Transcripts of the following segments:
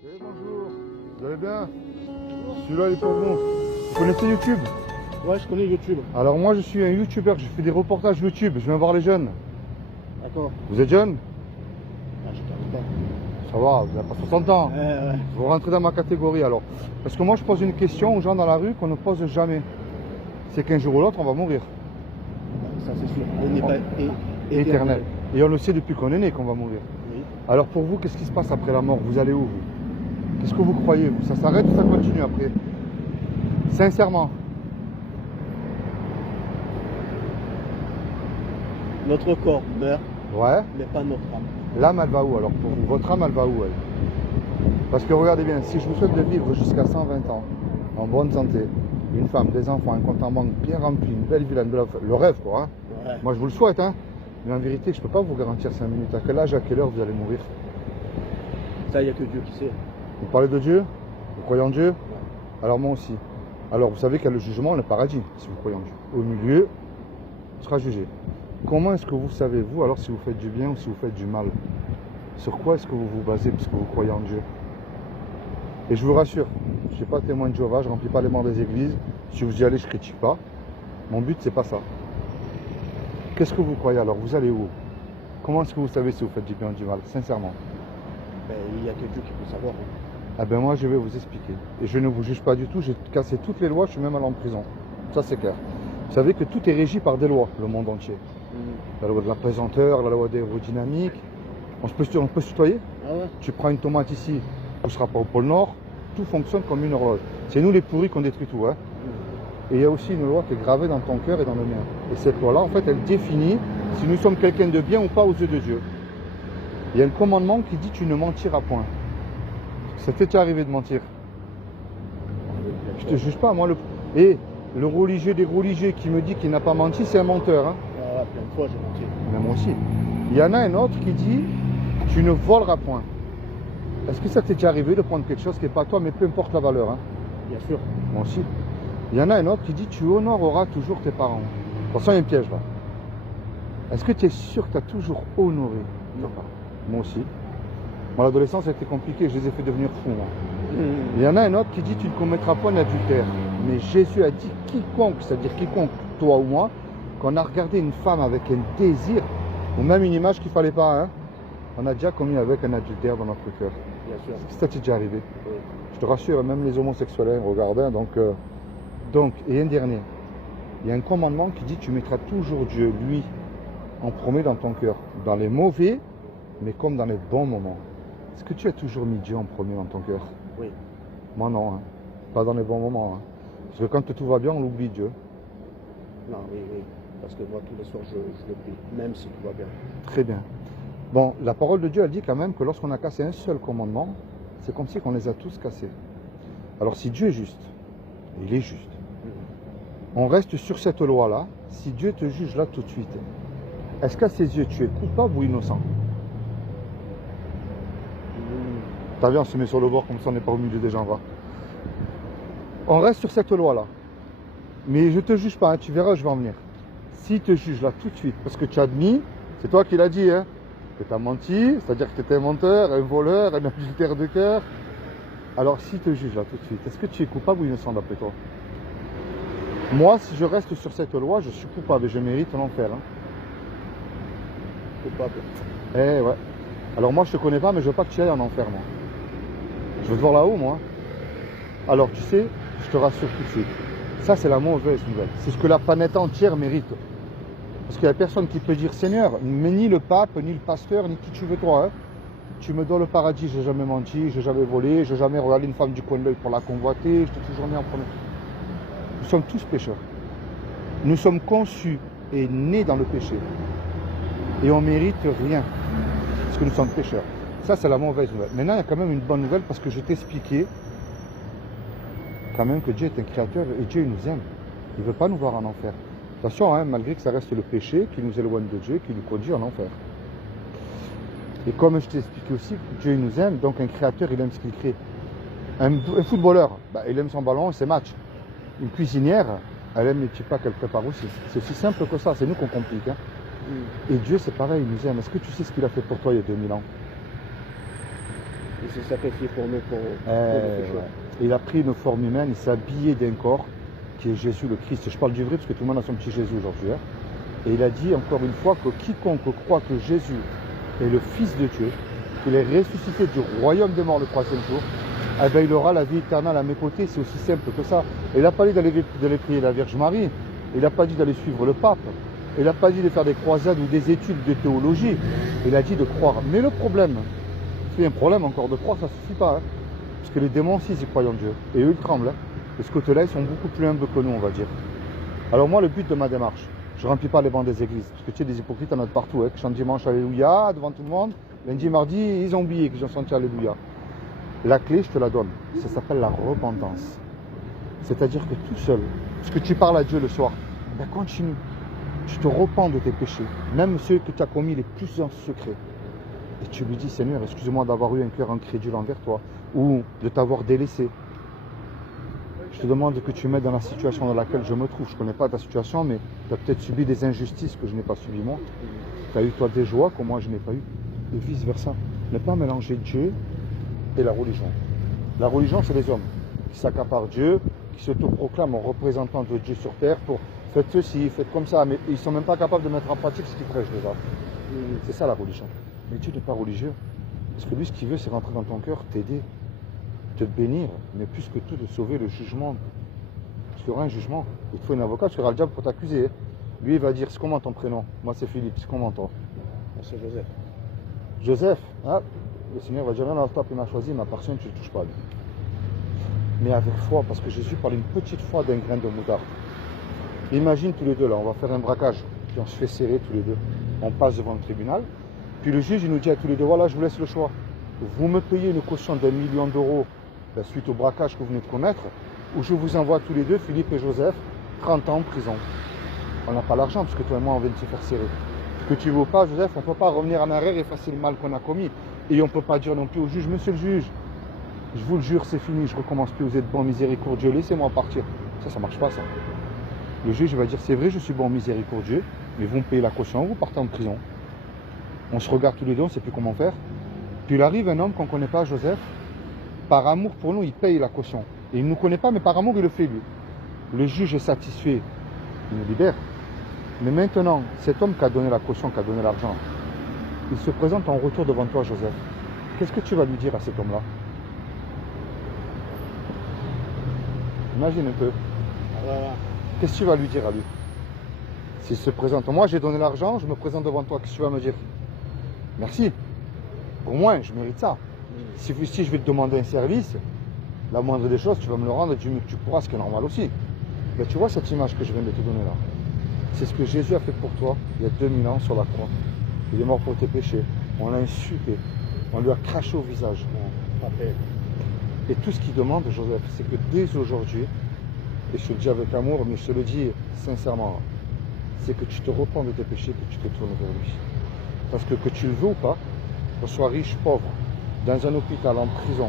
Oui, bonjour. Vous allez bien? Celui-là, il est pour vous. Vous connaissez YouTube? Ouais, je connais YouTube. Alors moi, je suis un YouTuber. Je fais des reportages YouTube. Je viens voir les jeunes. D'accord. Vous êtes jeune? Ah, je t'arrive pas. Ça va, vous n'avez pas 60 ans. Ouais. Vous rentrez dans ma catégorie alors. Parce que moi, je pose une question aux gens dans la rue qu'on ne pose jamais. C'est qu'un jour ou l'autre, on va mourir. Ça, c'est sûr. Elle n'est pas Éternel. Et on le sait depuis qu'on est né qu'on va mourir. Oui. Alors pour vous, qu'est-ce qui se passe après la mort? Vous allez où, vous? Qu'est-ce que vous croyez, vous? Ça s'arrête ou ça continue après? Sincèrement. Notre corps meurt, Ouais. mais pas notre âme. L'âme, elle va où alors pour vous? Votre âme, elle va où, elle? Parce que regardez bien, si je vous souhaite de vivre jusqu'à 120 ans, en bonne santé, une femme, des enfants, un compte en banque bien rempli, une belle villa, le rêve quoi, hein. Ouais. Moi je vous le souhaite, hein. Mais en vérité, je ne peux pas vous garantir 5 minutes. À quel âge, à quelle heure vous allez mourir? Ça, il n'y a que Dieu qui sait. Vous parlez de Dieu? Vous croyez en Dieu? Alors moi aussi. Alors vous savez qu'il y a le jugement et le paradis, si vous croyez en Dieu. Au milieu, on sera jugé. Comment est-ce que vous savez, vous, alors si vous faites du bien ou si vous faites du mal? Sur quoi est-ce que vous vous basez puisque vous croyez en Dieu? Et je vous rassure, je ne suis pas témoin de Jéhovah, je ne remplis pas les bancs des églises. Si vous y allez, je ne critique pas. Mon but, c'est pas ça. Qu'est-ce que vous croyez alors? Vous allez où? Comment est-ce que vous savez si vous faites du bien ou du mal? Sincèrement. Ben, il n'y a que Dieu qui peut savoir. Ah ben moi, je vais vous expliquer. Et je ne vous juge pas du tout, j'ai cassé toutes les lois, je suis même allé en prison. Ça, c'est clair. Vous savez que tout est régi par des lois, le monde entier. La loi de la pesanteur, la loi d'aérodynamique. On peut se tutoyer? Ah ouais? Tu prends une tomate ici, tu ne seras pas au pôle Nord. Tout fonctionne comme une horloge. C'est nous les pourris qu'on détruit tout. Hein. Et il y a aussi une loi qui est gravée dans ton cœur et dans le mien. Et cette loi-là, en fait, elle définit si nous sommes quelqu'un de bien ou pas aux yeux de Dieu. Il y a un commandement qui dit tu ne mentiras point. Ça t'est déjà arrivé de mentir? Je te juge pas, moi. Et le religieux des religieux qui me dit qu'il n'a pas menti, c'est un menteur. Hein. Ah, plein de fois, j'ai menti. Mais moi aussi. Il y en a un autre qui dit tu ne voleras point. Est-ce que ça t'est déjà arrivé de prendre quelque chose qui n'est pas toi, mais peu importe la valeur? Hein? Bien sûr. Moi aussi. Il y en a un autre qui dit tu honoreras toujours tes parents. Attention, il y a un piège là. Est-ce que tu es sûr que tu as toujours honoré tes parents? Moi aussi. Moi, l'adolescence a été compliquée, je les ai fait devenir fous. Moi. Il y en a un autre qui dit tu ne commettras point d'adultère. Mais Jésus a dit quiconque, c'est-à-dire quiconque, toi ou moi, qu'on a regardé une femme avec un désir, ou même une image qu'il ne fallait pas, hein, on a déjà commis avec un adultère dans notre cœur. Bien sûr. Est-ce que ça t'est déjà arrivé? Oui. Je te rassure, même les homosexuels regardent. Hein, donc, et un dernier. Il y a un commandement qui dit tu mettras toujours Dieu, lui, en premier dans ton cœur. Dans les mauvais, mais comme dans les bons moments. Est-ce que tu as toujours mis Dieu en premier dans ton cœur? Oui. Moi non, hein. Pas dans les bons moments. Hein. Parce que quand tout va bien, on oublie Dieu. Non, oui. Parce que moi, tous les soirs, je le prie, même si tout va bien. Très bien. Bon, la parole de Dieu, elle dit quand même que lorsqu'on a cassé un seul commandement, c'est comme si on les a tous cassés. Alors si Dieu est juste, et il est juste, on reste sur cette loi-là. Si Dieu te juge là tout de suite, est-ce qu'à ses yeux, tu es coupable ou innocent? T'as vu, on se met sur le bord, comme ça on n'est pas au milieu des gens, va. On reste sur cette loi-là. Mais je ne te juge pas, hein, tu verras, je vais en venir. S'il te juge là tout de suite, parce que tu as admis, c'est toi qui l'as dit, hein, que tu as menti, c'est-à-dire que tu étais un menteur, un voleur, un adultère de cœur. Alors s'il te juge là tout de suite, est-ce que tu es coupable ou innocent d'après toi? Moi, si je reste sur cette loi, je suis coupable et je mérite l'enfer. Hein. Coupable. Eh ouais. Alors moi, je te connais pas, mais je veux pas que tu ailles en enfer, moi. Je veux te voir là-haut, moi. Alors, tu sais, je te rassure tout de suite. Ça, c'est la mauvaise nouvelle. C'est ce que la planète entière mérite. Parce qu'il n'y a personne qui peut dire, Seigneur, mais ni le pape, ni le pasteur, ni qui tu veux toi. Hein. Tu me donnes le paradis, j'ai jamais menti, j'ai jamais volé, j'ai jamais regardé une femme du coin de l'œil pour la convoiter, je t'ai toujours mis en premier. Nous sommes tous pécheurs. Nous sommes conçus et nés dans le péché. Et on ne mérite rien. Parce que nous sommes pécheurs. Ça, c'est la mauvaise nouvelle. Maintenant, il y a quand même une bonne nouvelle parce que je t'ai expliqué quand même que Dieu est un créateur et Dieu il nous aime. Il ne veut pas nous voir en enfer. Attention, hein, malgré que ça reste le péché qui nous éloigne de Dieu, qui nous conduit en enfer. Et comme je t'ai expliqué aussi, Dieu il nous aime, donc un créateur, il aime ce qu'il crée. Un footballeur, bah, il aime son ballon et ses matchs. Une cuisinière, elle aime les petits plats qu'elle prépare aussi. C'est aussi simple que ça, c'est nous qu'on complique. Hein. Et Dieu, c'est pareil, il nous aime. Est-ce que tu sais ce qu'il a fait pour toi il y a 2000 ans? Il s'est sacrifié pour nous, pour nos péchés. Ouais. Il a pris une forme humaine, il s'est habillé d'un corps qui est Jésus le Christ. Je parle du vrai parce que tout le monde a son petit Jésus aujourd'hui. Hein. Et il a dit encore une fois que quiconque croit que Jésus est le Fils de Dieu, qu'il est ressuscité du royaume des morts le troisième jour, eh ben, il aura la vie éternelle à mes côtés. C'est aussi simple que ça. Il n'a pas dit d'aller prier la Vierge Marie. Il n'a pas dit d'aller suivre le pape. Il n'a pas dit de faire des croisades ou des études de théologie. Il a dit de croire. Mais le problème, c'est un problème encore de croire, ça ne suffit pas. Hein. Parce que les démons aussi, ils croient en Dieu. Et eux, ils tremblent. Hein. De ce côté-là, ils sont beaucoup plus humbles que nous, on va dire. Alors moi, le but de ma démarche, je ne remplis pas les bancs des églises. Parce que tu sais, des hypocrites, en as partout. Hein, qui chantent dimanche Alléluia devant tout le monde. Lundi, mardi, ils ont oublié qu'ils ont chanté Alléluia. La clé, je te la donne. Ça s'appelle la repentance. C'est-à-dire que tout seul, parce que tu parles à Dieu le soir, ben continue. Tu te repens de tes péchés, même ceux que tu as commis les plus en secret. Et tu lui dis, Seigneur, excuse-moi d'avoir eu un cœur incrédule envers toi, ou de t'avoir délaissé. Je te demande que tu m'aides dans la situation dans laquelle je me trouve. Je ne connais pas ta situation, mais tu as peut-être subi des injustices que je n'ai pas subies moi. Tu as eu toi des joies que moi je n'ai pas eu. Et vice-versa. Ne pas mélanger Dieu et la religion. La religion, c'est les hommes qui s'accaparent Dieu, qui s'autoproclament en représentant de Dieu sur terre pour faites ceci, faites comme ça, mais ils ne sont même pas capables de mettre en pratique ce qu'ils prêchent déjà. C'est ça la religion. Mais Dieu n'est pas religieux. Parce que lui, ce qu'il veut, c'est rentrer dans ton cœur, t'aider, te bénir, mais plus que tout, de sauver le jugement. Parce qu'il y aura un jugement. Il te faut un avocat, tu auras le diable pour t'accuser. Lui, il va dire, c'est comment ton prénom? Moi, c'est Philippe, c'est comment toi? C'est Joseph. Joseph, hein? Le Seigneur va dire, non, stop, il m'a choisi, il m'appartient, tu ne touches pas à lui. Mais avec foi, parce que Jésus parle une petite foi d'un grain de moutarde. Imagine tous les deux là, on va faire un braquage, puis on se fait serrer tous les deux. On passe devant le tribunal, puis le juge il nous dit à tous les deux, voilà, je vous laisse le choix. Vous me payez une caution d'1 million d'euros suite au braquage que vous venez de commettre, ou je vous envoie tous les deux, Philippe et Joseph, 30 ans en prison. On n'a pas l'argent, parce que toi et moi on vient de se faire serrer. Ce que tu ne veux pas, Joseph, on ne peut pas revenir en arrière et effacer le mal qu'on a commis. Et on ne peut pas dire non plus au juge, monsieur le juge, je vous le jure, c'est fini, je recommence plus, vous êtes bon, miséricordieux, laissez-moi partir. Ça ne marche pas ça. Le juge va dire, c'est vrai, je suis bon, miséricordieux, mais vous me payez la caution, vous partez en prison. On se regarde tous les deux, on ne sait plus comment faire. Puis il arrive un homme qu'on ne connaît pas, Joseph, par amour pour nous, il paye la caution. Et il ne nous connaît pas, mais par amour, il le fait lui. Le juge est satisfait, il nous libère. Mais maintenant, cet homme qui a donné la caution, qui a donné l'argent, il se présente en retour devant toi, Joseph. Qu'est-ce que tu vas lui dire à cet homme-là? Imagine un peu. Voilà. Qu'est-ce que tu vas lui dire à lui? S'il se présente, moi j'ai donné l'argent, je me présente devant toi, qu'est-ce que tu vas me dire? Merci. Au moins, je mérite ça. Si je vais te demander un service, la moindre des choses, tu vas me le rendre et tu pourras, ce qui est normal aussi. Mais tu vois cette image que je viens de te donner là? C'est ce que Jésus a fait pour toi il y a 2000 ans sur la croix. Il est mort pour tes péchés. On l'a insulté. On lui a craché au visage. Et tout ce qu'il demande, Joseph, c'est que dès aujourd'hui, et je te le dis avec amour, mais je te le dis sincèrement, c'est que tu te repens de tes péchés, que tu te tournes vers lui. Parce que tu le veux ou pas, qu'on soit riche, pauvre, dans un hôpital, en prison,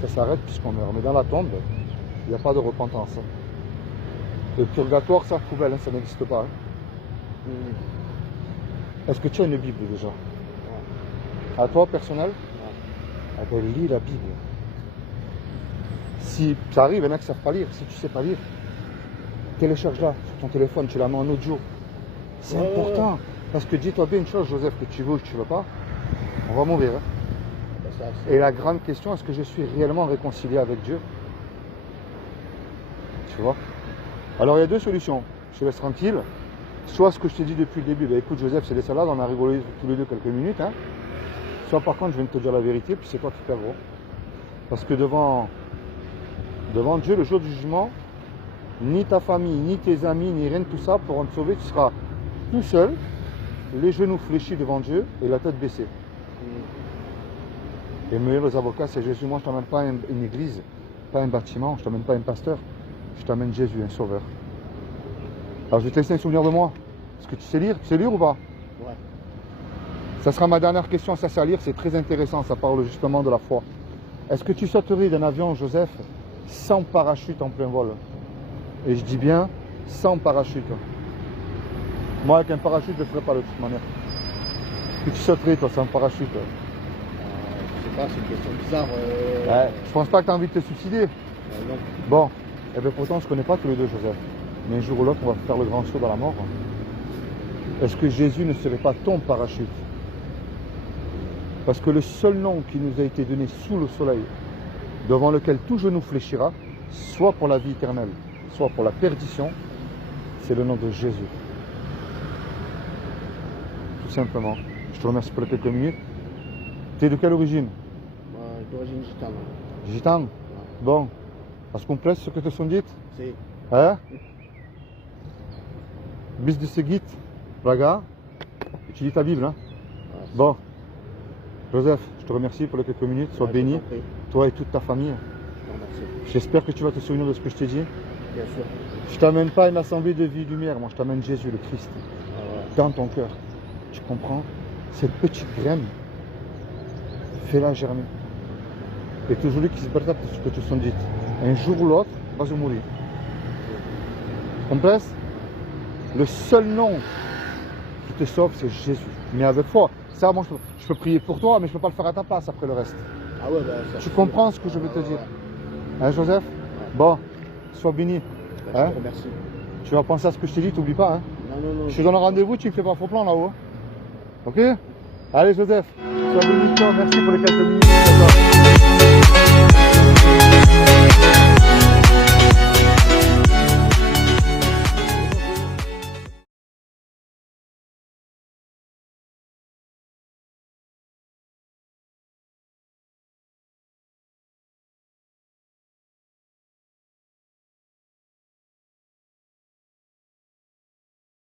ça s'arrête puisqu'on meurt. Mais dans la tombe, il n'y a pas de repentance. Le purgatoire, ça, poubelle, ça n'existe pas. Hein. Est-ce que tu as une Bible déjà? À toi, personnel? Ah ben, lis la Bible. Si ça arrive, il y en a qui ne savent pas lire. Si tu ne sais pas lire, télécharge-la sur ton téléphone, tu la mets en audio. C'est important. Parce que dis-toi bien une chose, Joseph, que tu veux ou que tu ne veux pas, on va mourir. Hein. Et la grande question, est-ce que je suis réellement réconcilié avec Dieu? Tu vois? Alors il y a deux solutions. Je te laisse tranquille. Soit ce que je t'ai dit depuis le début, bah, écoute Joseph, c'est des salades, on a rigolé tous les deux quelques minutes. Hein. Soit par contre, je viens de te dire la vérité, puis c'est toi qui perds gros. Parce que devant Dieu, le jour du jugement, ni ta famille, ni tes amis, ni rien de tout ça pourront te sauver. Tu seras tout seul, les genoux fléchis devant Dieu et la tête baissée. Les meilleurs avocats, c'est Jésus. Moi, je ne t'emmène pas une église, pas un bâtiment, je ne t'emmène pas un pasteur, je t'emmène Jésus, un sauveur. Alors, je vais te laisser un souvenir de moi. Est-ce que tu sais lire? Tu sais lire ou pas? Ouais. Ça sera ma dernière question, ça c'est à lire, c'est très intéressant, ça parle justement de la foi. Est-ce que tu sauterais d'un avion, Joseph, sans parachute en plein vol? Et je dis bien, sans parachute. Moi, avec un parachute, je ne le ferais pas de toute manière. Est-ce que tu sauterais, toi, sans parachute? pas, c'est une question bizarre. Ouais, je pense pas que tu as envie de te suicider. Non. Bon, et bien pourtant on se connaît pas tous les deux, Joseph. Mais un jour ou l'autre, on va faire le grand saut dans la mort. Est-ce que Jésus ne serait pas ton parachute? Parce que le seul nom qui nous a été donné sous le soleil, devant lequel tout genou fléchira, soit pour la vie éternelle, soit pour la perdition, c'est le nom de Jésus. Tout simplement. Je te remercie pour les quelques minutes. Tu es de quelle origine? Moi, d'origine gitane. Gitan? Bon. Est-ce qu'on plaise ce que te sont dites? C'est. Hein? Bis de Seguit, Praga, tu lis ta Bible, hein? Bon. Joseph, je te remercie pour les quelques minutes. Sois béni, toi et toute ta famille. J'espère que tu vas te souvenir de ce que je t'ai dit. Bien sûr. Je t'amène pas à une assemblée de vie et lumière, moi je t'amène Jésus, le Christ, dans ton cœur. Tu comprends? Cette petite graine, fais-la germer. Et toujours lui qui se battra pour ce que te sont dites. Un jour ou l'autre, vas mourir. Comprends? Le seul nom qui te sauve, c'est Jésus. Mais avec foi. Ça, moi, je peux prier pour toi, mais je ne peux pas le faire à ta place après le reste. Ah ouais, bah, ça, tu comprends ce que je veux te dire? Hein, Joseph? Bon, sois béni. Bah, Hein? je te remercie. Tu vas penser à ce que je t'ai dit, t'oublie pas. Hein? Non. Je te donne un rendez-vous, tu me fais pas faux plan là-haut. Ok? Allez, Joseph, sois béni, toi. Merci pour les quelques minutes.